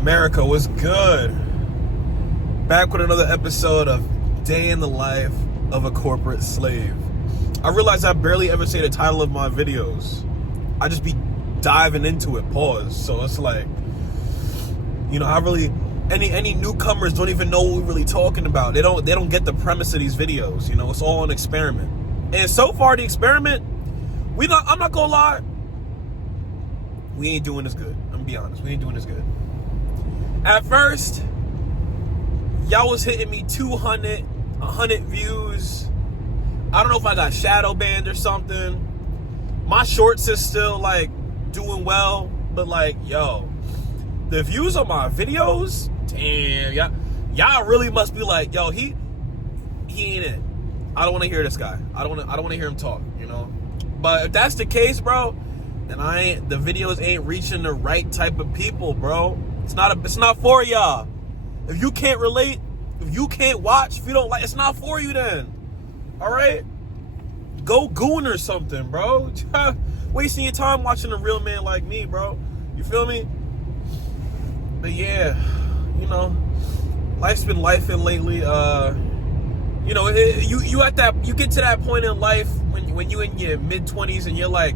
America, was good? Back with another episode of Day in the Life of a Corporate Slave. I realize I barely ever say the title of my videos. I just be diving into it, pause. So it's like, I really, any newcomers don't even know what we're really talking about. They don't get the premise of these videos. It's all an experiment. And so far the experiment, I'm not gonna lie, we ain't doing as good. I'm gonna be honest, we ain't doing as good. At first, y'all was hitting me 200, 100 views. I don't know if I got shadow banned or something. My shorts is still doing well, but the views on my videos, damn, y'all really must be like, yo, he ain't it. I don't want to hear this guy. I don't want to hear him talk, But if that's the case, bro, then the videos ain't reaching the right type of people, bro. It's not for y'all. If you can't relate, if you can't watch, if you don't like, it's not for you then. All right? Go goon or something, bro. Wasting your time watching a real man like me, bro. You feel me? But yeah, life's been lifing lately. You get to that point in life when you in your mid-20s and you're like,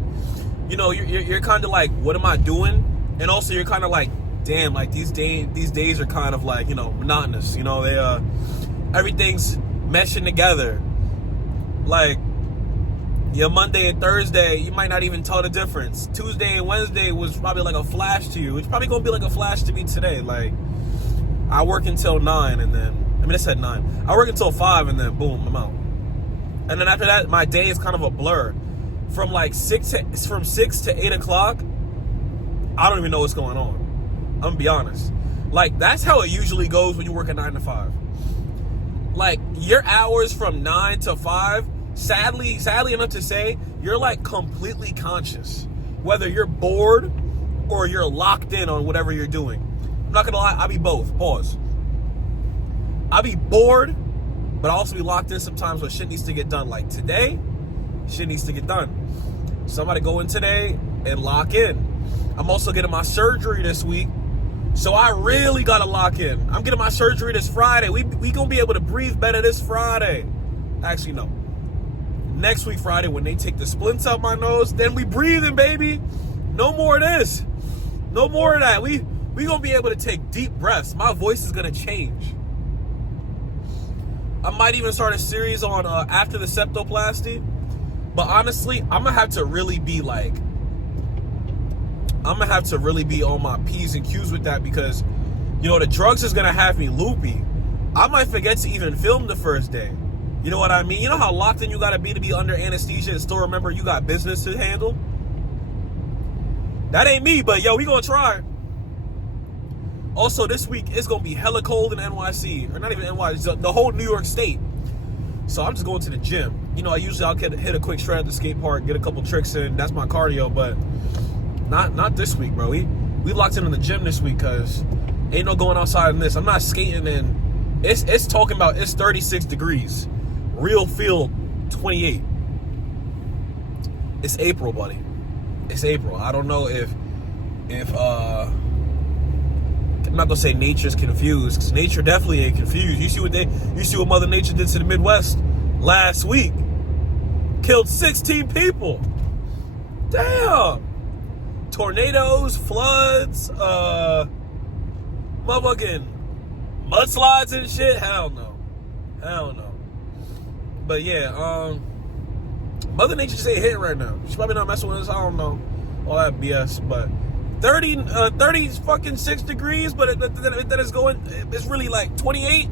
you're kind of like, what am I doing? And also you're kind of like, damn, these days are kind of monotonous. They everything's meshing together. Your Monday and Thursday, you might not even tell the difference. Tuesday and Wednesday was probably like a flash to you. It's probably gonna be like a flash to me today. I work until 9 and then, I said 9. I work until 5 and then boom, I'm out. And then after that, my day is kind of a blur. From 6 to 8 o'clock, I don't even know what's going on. I'm gonna be honest. That's how it usually goes when you work a 9 to 5. Your hours from 9 to 5, sadly enough to say, you're completely conscious. Whether you're bored or you're locked in on whatever you're doing. I'm not gonna lie, I be both. Pause. I be bored, but I also be locked in sometimes when shit needs to get done. Today, shit needs to get done. Somebody go in today and lock in. I'm also getting my surgery this week, so I really gotta lock in. I'm getting my surgery this Friday. We gonna be able to breathe better this Friday. Actually, no. Next week, Friday, when they take the splints out my nose, then we breathing, baby. No more of this. No more of that. We gonna be able to take deep breaths. My voice is gonna change. I might even start a series on after the septoplasty. But honestly, I'm gonna have to really be on my P's and Q's with that, because the drugs is gonna have me loopy. I might forget to even film the first day. You know what I mean? You know how locked in you gotta be under anesthesia and still remember you got business to handle? That ain't me, but yo, we gonna try. Also, this week it's gonna be hella cold in NYC, or not even NYC, the whole New York State. So I'm just going to the gym. I'll hit a quick shred at the skate park, get a couple tricks in. That's my cardio, but not this week, bro. We locked in the gym this week because ain't no going outside in this. I'm not skating in. It's talking about it's 36 degrees. Real feel 28. It's April, buddy. It's April. I don't know if I'm not gonna say nature's confused, because nature definitely ain't confused. You see what Mother Nature did to the Midwest last week? Killed 16 people. Damn. Tornadoes, floods, motherfucking mudslides and shit. Hell no. But yeah, Mother Nature just ain't hitting right now. She's probably not messing with us. I don't know. All that BS, but 30 fucking 6 degrees, but then it's really 28.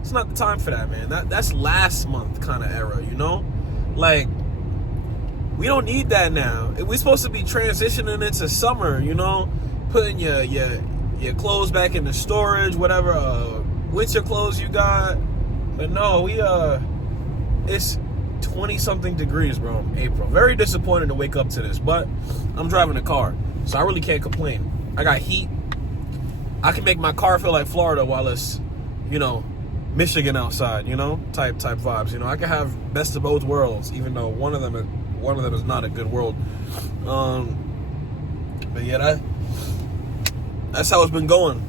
It's not the time for that, man. That's last month kind of era, we don't need that now. We're supposed to be transitioning into summer, putting your clothes back into storage, whatever winter clothes you got. But no, it's 20-something degrees, bro, in April. Very disappointed to wake up to this, but I'm driving a car, so I really can't complain. I got heat. I can make my car feel like Florida while it's, Michigan outside, type vibes. I can have best of both worlds, even though one of them is not a good world. But yeah, That's how it's been going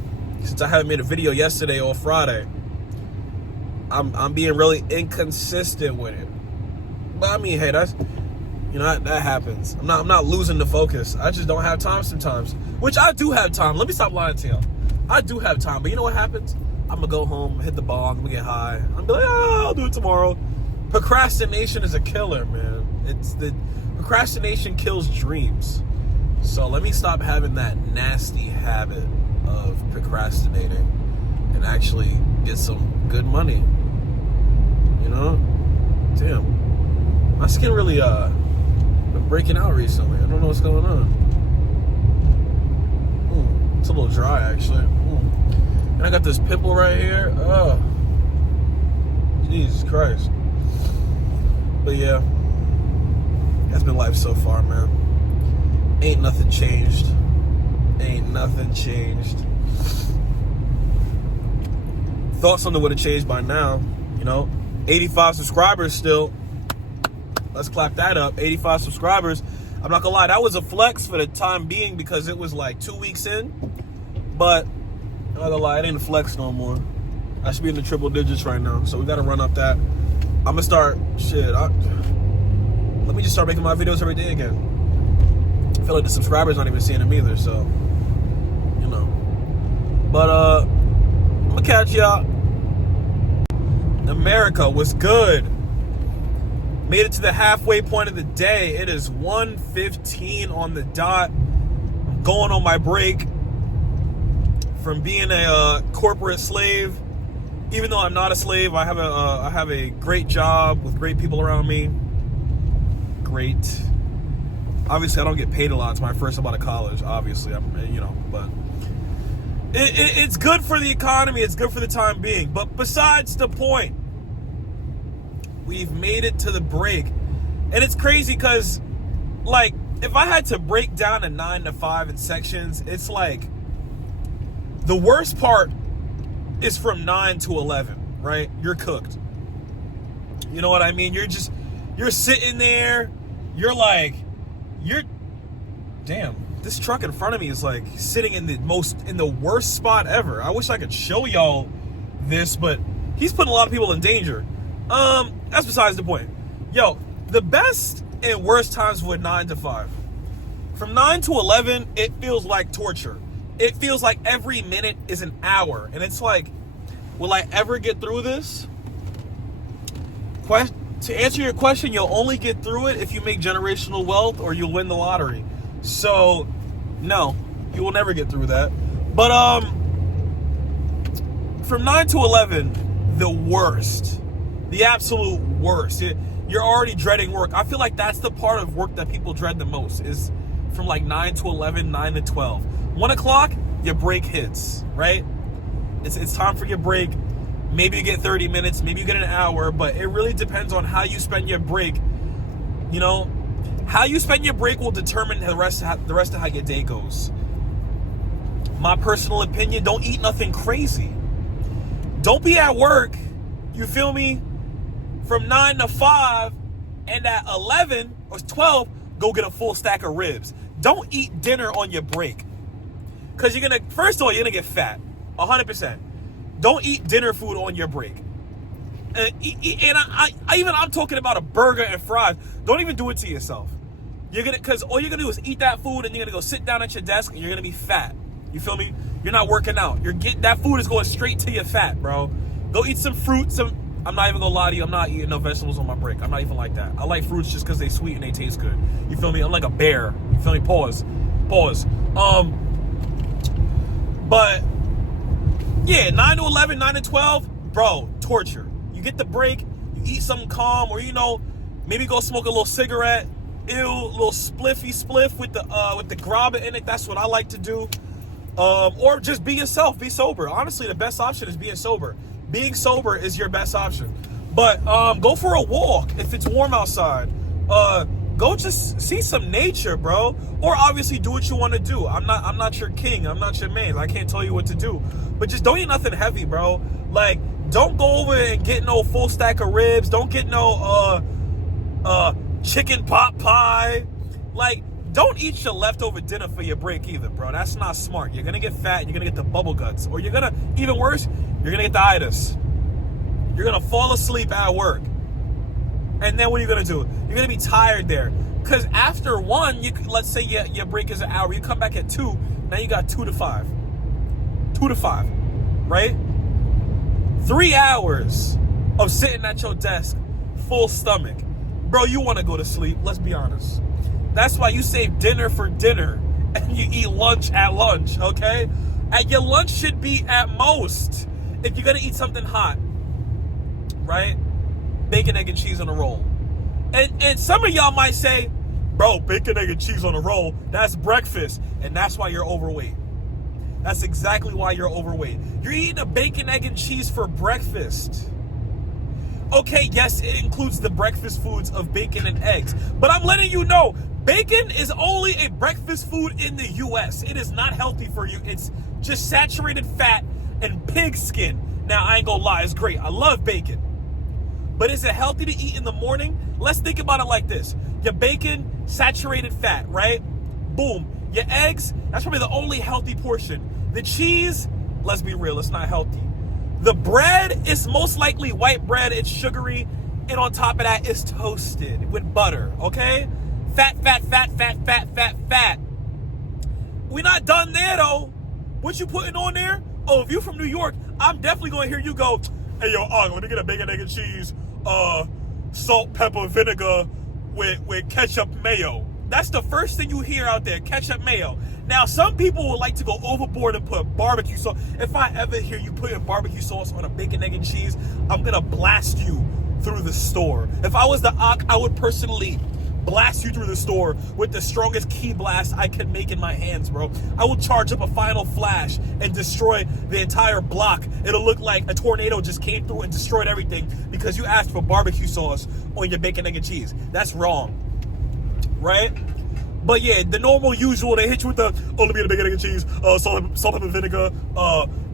since I haven't made a video yesterday or Friday. I'm being really inconsistent with it. But I mean, hey, that's, you know, that happens. I'm not losing the focus. I just don't have time sometimes. Which I do have time. Let me stop lying to y'all. I do have time. But you know what happens? I'm gonna go home, hit the bong, I'm gonna get high. I'm gonna be like, oh, I'll do it tomorrow. Procrastination is a killer, man. Procrastination kills dreams. So let me stop having that nasty habit of procrastinating and actually get some good money. You know? Damn. My skin really been breaking out recently. I don't know what's going on. It's a little dry actually. And I got this pimple right here. Oh. Jesus Christ. But yeah. That's been life so far, man. Ain't nothing changed. Ain't nothing changed. Thought something would have changed by now. You know, 85 subscribers still. Let's clap that up. 85 subscribers. I'm not gonna lie, that was a flex for the time being because it was like 2 weeks in. But I'm not gonna lie, it ain't a flex no more. I should be in the triple digits right now. So we gotta run up that. I'm gonna start, let me just start making my videos every day again. I feel like the subscribers aren't even seeing them either, so, you know. But, I'm gonna catch y'all. America was good. Made it to the halfway point of the day. It is 1:15 on the dot. I'm going on my break from being a corporate slave. Even though I'm not a slave, I have a great job with great people around me. Great. Obviously, I don't get paid a lot. It's my first time out of college. Obviously, but it's good for the economy. It's good for the time being. But besides the point, we've made it to the break, and it's crazy because, like, if I had to break down a 9 to 5 in sections, it's like the worst part is from 9 to 11. Right? You're cooked. You know what I mean? You're sitting there. Damn, this truck in front of me is like sitting in the worst spot ever. I wish I could show y'all this, but he's putting a lot of people in danger. That's besides the point. Yo, the best and worst times with 9 to 5. From 9 to 11, it feels like torture. It feels like every minute is an hour. And it's like, will I ever get through this? To answer your question, you'll only get through it if you make generational wealth or you'll win the lottery. So, no, you will never get through that. But, from 9 to 11, the worst. The absolute worst. You're already dreading work. I feel like that's the part of work that people dread the most, is from like 9 to 11, 9 to 12. 1 o'clock, your break hits, right? It's time for your break. Maybe you get 30 minutes, maybe you get an hour, but it really depends on how you spend your break. You know, how you spend your break will determine the rest of how your day goes. My personal opinion, don't eat nothing crazy. Don't be at work, you feel me, from 9 to 5, and at 11 or 12, go get a full stack of ribs. Don't eat dinner on your break. Because first of all, you're going to get fat. 100%. Don't eat dinner food on your break. And I'm talking about a burger and fries. Don't even do it to yourself. Because all you're gonna do is eat that food, and you're gonna go sit down at your desk, and you're gonna be fat. You feel me? You're not working out. That food is going straight to your fat, bro. Go eat some fruit. I'm not even gonna lie to you. I'm not eating no vegetables on my break. I'm not even like that. I like fruits just because they sweet and they taste good. You feel me? I'm like a bear. You feel me? Pause. But yeah, 9 to 11, 9 to 12, bro, torture. You get the break, you eat something calm, or maybe go smoke a little cigarette, little spliff with the grabba in it. That's what I like to do. Or just be yourself, be sober. Honestly, the best option is being sober. Being sober is your best option. But go for a walk if it's warm outside. Go just see some nature, bro. Or obviously do what you want to do. I'm not your king. I'm not your man. I can't tell you what to do. But just don't eat nothing heavy, bro. Like, don't go over and get no full stack of ribs. Don't get no chicken pot pie. Like, don't eat your leftover dinner for your break either, bro. That's not smart. You're going to get fat. You're going to get the bubble guts. Or you're going to, even worse, you're going to get the itis. You're going to fall asleep at work. And then what are you going to do? You're going to be tired there. Because after 1, let's say your break is an hour. You come back at 2. Now you got 2 to 5. 2 to 5. Right? 3 hours of sitting at your desk, full stomach. Bro, you want to go to sleep. Let's be honest. That's why you save dinner for dinner and you eat lunch at lunch, okay? And your lunch should be at most, if you're going to eat something hot, right? Bacon, egg, and cheese on a roll. And some of y'all might say, bro, bacon, egg, and cheese on a roll, that's breakfast. And that's why you're overweight. That's exactly why you're overweight. You're eating a bacon, egg, and cheese for breakfast. Okay, yes, it includes the breakfast foods of bacon and eggs. But I'm letting you know, bacon is only a breakfast food in the U.S. It is not healthy for you. It's just saturated fat and pig skin. Now, I ain't gonna lie, it's great. I love bacon. But is it healthy to eat in the morning? Let's think about it like this. Your bacon, saturated fat, right? Boom. Your eggs, that's probably the only healthy portion. The cheese, let's be real, it's not healthy. The bread is most likely white bread. It's sugary. And on top of that, it's toasted with butter, okay? Fat. We're not done there, though. What you putting on there? Oh, if you from New York, I'm definitely going to hear you go, hey, yo, let me get a bacon, egg, and cheese, salt, pepper, vinegar with ketchup, mayo. That's the first thing you hear out there, ketchup, mayo. Now, some people would like to go overboard and put barbecue sauce. If I ever hear you putting barbecue sauce on a bacon, egg, and cheese, I'm going to blast you through the store. If I was the Ak, I would personally blast you through the store with the strongest key blast I can make in my hands, bro. I will charge up a final flash and destroy the entire block. It'll look like a tornado just came through and destroyed everything because you asked for barbecue sauce on your bacon, egg, and cheese. That's wrong. Right? But yeah, the normal usual, they hit you with the, let me get a bacon, egg, and cheese, salt, pepper, vinegar,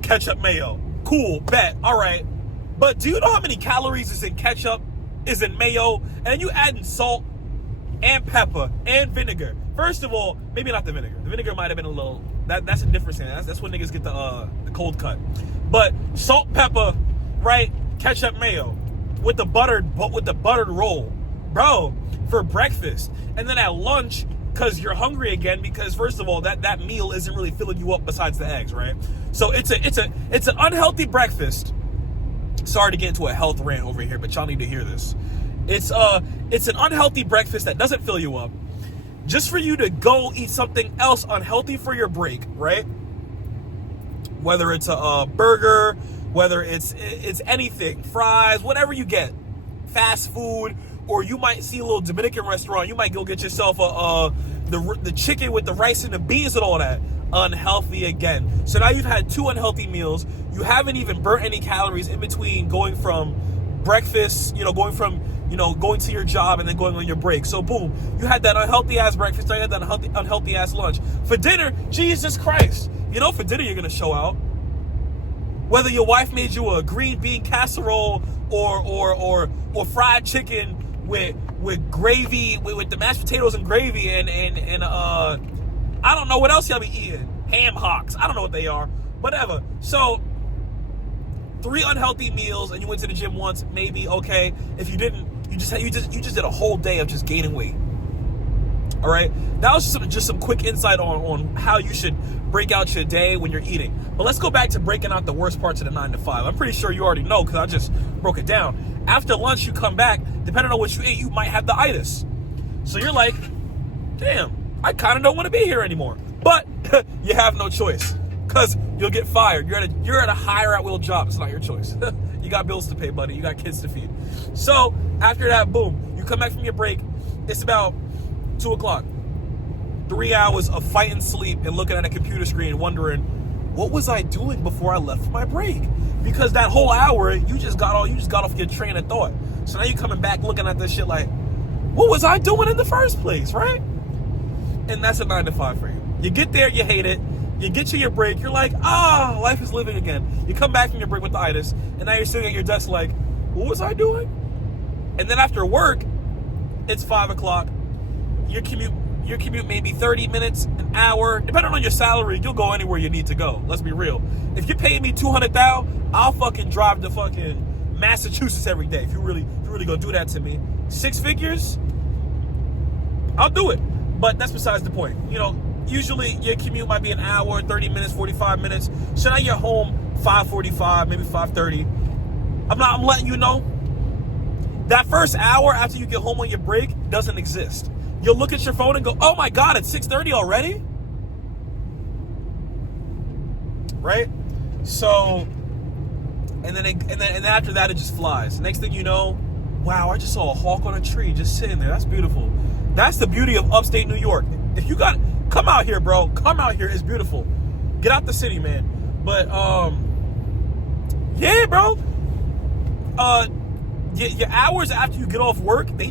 ketchup, mayo. Cool, bet, all right. But do you know how many calories is in ketchup, is in mayo, and you add in salt and pepper and vinegar? First of all, maybe not the vinegar. The vinegar might have been a little, that's a different thing. That's when niggas get the cold cut. But salt, pepper, right, ketchup, mayo, with the buttered roll. Bro, for breakfast. And then at lunch, because you're hungry again, because first of all, that meal isn't really filling you up besides the eggs, right? So it's an unhealthy breakfast. Sorry to get into a health rant over here, but y'all need to hear this. It's an unhealthy breakfast that doesn't fill you up, just for you to go eat something else unhealthy for your break, right? Whether it's a burger, whether it's anything, fries, whatever you get, fast food. Or you might see a little Dominican restaurant. You might go get yourself the chicken with the rice and the beans and all that. Unhealthy again. So now you've had 2 unhealthy meals. You haven't even burnt any calories in between going from breakfast, going to your job and then going on your break. So boom, you had that unhealthy ass breakfast. You had that unhealthy ass lunch. For dinner, Jesus Christ. For dinner you're going to show out. Whether your wife made you a green bean casserole or fried chicken with gravy, with the mashed potatoes and gravy and I don't know what else y'all be eating. Ham hocks. I don't know what they are. Whatever. So 3 unhealthy meals and you went to the gym once, maybe okay. If you didn't, you just did a whole day of just gaining weight. All right. That was just some quick insight on how you should break out your day when you're eating. But let's go back to breaking out the worst parts of the 9 to 5. I'm pretty sure you already know because I just broke it down. After lunch, you come back, depending on what you ate, you might have the itis. So you're like, damn, I kind of don't want to be here anymore. But you have no choice because you'll get fired. You're at a higher at will job. It's not your choice. You got bills to pay, buddy. You got kids to feed. So after that, boom, you come back from your break. It's about 2 o'clock. 3 hours of fighting sleep and looking at a computer screen wondering, what was I doing before I left for my break? Because that whole hour, you just got off your train of thought. So now you're coming back looking at this shit like, what was I doing in the first place, right? And that's a 9 to 5 for you. You get there, you hate it. You get to your break, you're like, life is living again. You come back from your break with the itis, and now you're sitting at your desk like, what was I doing? And then after work, it's 5 o'clock. Your commute, your commute may be 30 minutes, an hour. Depending on your salary, you'll go anywhere you need to go. Let's be real. If you're paying me $200,000, I'll fucking drive to fucking Massachusetts every day. If you really gonna do that to me. 6 figures, I'll do it. But that's besides the point. You know, usually your commute might be an hour, 30 minutes, 45 minutes. So now you're home 5:45, maybe 5:30. I'm letting you know, that first hour after you get home on your break doesn't exist. You'll look at your phone and go, oh my God, it's 6:30 already? Right? So, and then after that, it just flies. Next thing you know, wow, I just saw a hawk on a tree just sitting there. That's beautiful. That's the beauty of upstate New York. If you come out here, bro. Come out here. It's beautiful. Get out the city, man. But, yeah, bro. Your hours after you get off work, they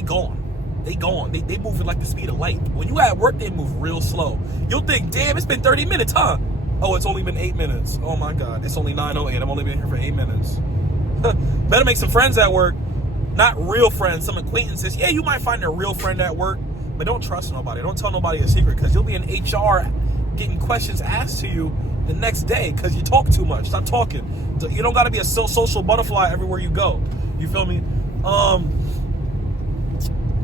gone. They move at like the speed of light. When you at work, they move real slow. You'll think, damn, it's been 30 minutes, huh? Oh, it's only been 8 minutes. Oh my God, it's only 9:08. I've only been here for 8 minutes. Better make some friends at work. Not real friends, some acquaintances. Yeah, you might find a real friend at work, but don't trust nobody. Don't tell nobody a secret, because you'll be in HR getting questions asked to you the next day because you talk too much. Stop talking. You don't got to be a social butterfly everywhere you go. You feel me?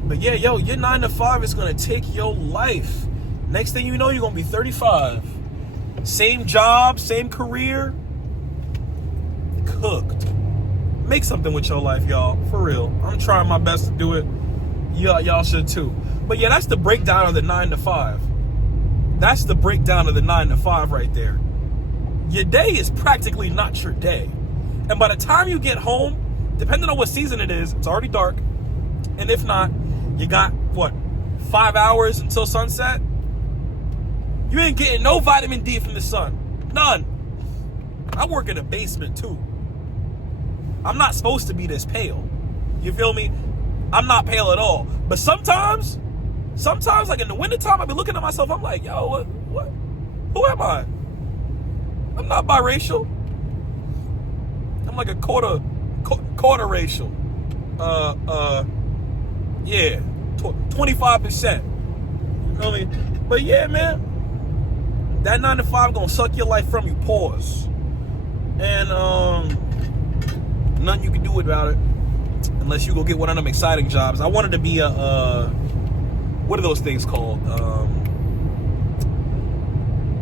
But yeah, yo, your 9 to 5 is going to take your life. Next thing you know, you're going to be 35. Same job, same career. Cooked. Make something with your life, y'all. For real. I'm trying my best to do it. Y'all should too. But yeah, that's the breakdown of the 9 to 5. That's the breakdown of the 9 to 5 right there. Your day is practically not your day. And by the time you get home, depending on what season it is, it's already dark. And if not, you got, 5 hours until sunset? You ain't getting no vitamin D from the sun. None. I work in a basement too. I'm not supposed to be this pale. You feel me? I'm not pale at all. But sometimes, like in the wintertime, I be looking at myself, I'm like, yo, what? Who am I? I'm not biracial. I'm like a quarter racial. Yeah, 25%. You feel me? But yeah, man, that 9 to 5 gonna suck your life from you. Pause. And nothing you can do about it unless you go get one of them exciting jobs. I wanted to be a what are those things called?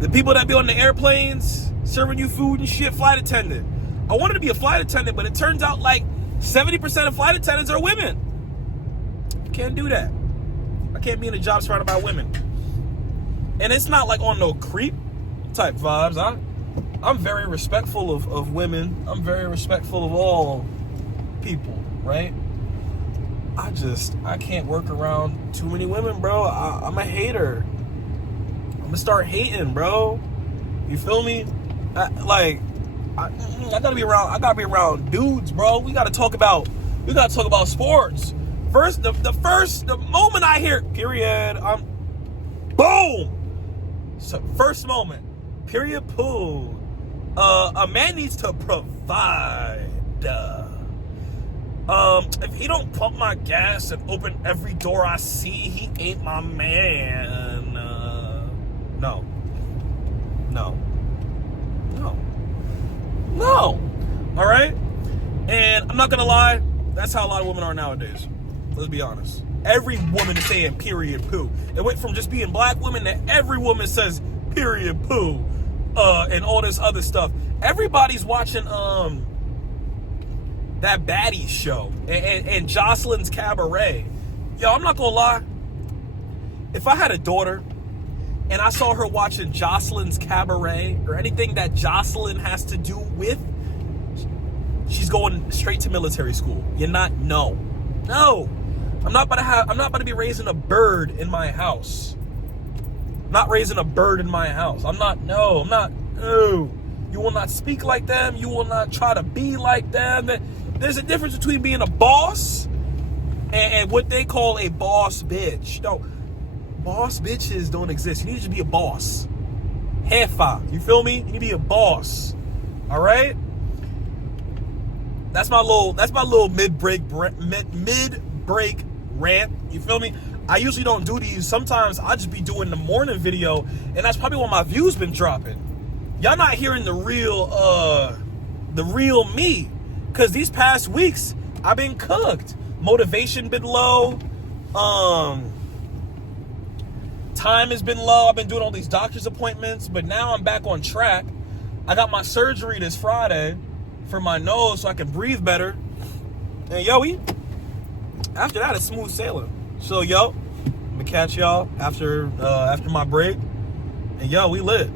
The people that be on the airplanes serving you food and shit, flight attendant. I wanted to be a flight attendant, but it turns out like 70% of flight attendants are women. I can't do that. I can't be in a job surrounded by women. And it's not like on no creep type vibes. I'm very respectful of women. I'm very respectful of all people, right? I can't work around too many women, bro. I'm a hater. I'm gonna start hating, bro. You feel me? I gotta be around dudes, bro. We gotta talk about sports. The moment I hear period, boom. So first moment, period, poo. A man needs to provide. If he don't pump my gas and open every door I see, he ain't my man. No. All right? And I'm not gonna lie, that's how a lot of women are nowadays. Let's be honest. Every woman is saying period poo. It went from just being black women to every woman says period poo, and all this other stuff. Everybody's watching that Baddies show and Jocelyn's Cabaret. Yo, I'm not gonna lie. If I had a daughter and I saw her watching Jocelyn's Cabaret or anything that Jocelyn has to do with, she's going straight to military school. No. I'm not about to be raising a bird in my house. Not raising a bird in my house. No. You will not speak like them. You will not try to be like them. There's a difference between being a boss and what they call a boss bitch. No, boss bitches don't exist. You need to be a boss. Jefa. You feel me? You need to be a boss. All right? That's my little mid-break rant. You feel me? I usually don't do these. Sometimes I just be doing the morning video, and that's probably when my views been dropping. Y'all not hearing the real me, because these past weeks I've been cooked. Motivation been low. Time has been low. I've been doing all these doctor's appointments, but now I'm back on track. I got my surgery this Friday for my nose so I can breathe better. And yo, after that, it's smooth sailing. So yo, I'm gonna catch y'all after my break. And yo, we lit.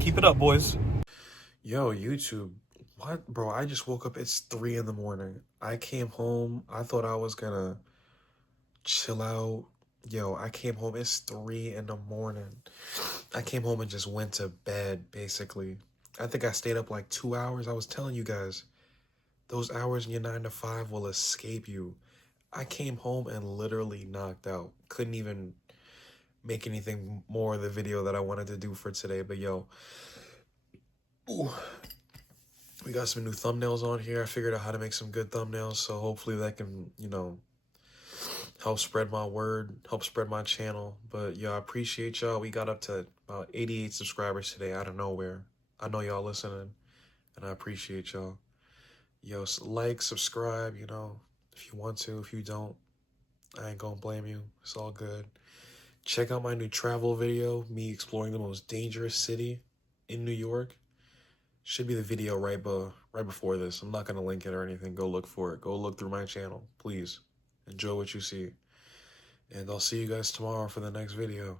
Keep it up, boys. Yo, YouTube. What, bro? I just woke up. It's 3 a.m. I came home. I thought I was gonna chill out. Yo, I came home. It's 3 a.m. I came home and just went to bed, basically. I think I stayed up like 2 hours. I was telling you guys, those hours in your 9 to 5 will escape you. I came home and literally knocked out. Couldn't even make anything more of the video that I wanted to do for today. But yo, ooh, we got some new thumbnails on here. I figured out how to make some good thumbnails. So hopefully that can, help spread my word, help spread my channel. But yo, I appreciate y'all. We got up to about 88 subscribers today out of nowhere. I know y'all listening, and I appreciate y'all. Yo, like, subscribe, if you want to. If you don't, I ain't gonna blame you. It's all good. Check out my new travel video, me exploring the most dangerous city in New York. Should be the video right before this. I'm not gonna link it or anything. Go look for it. Go look through my channel, please. Enjoy what you see. And I'll see you guys tomorrow for the next video.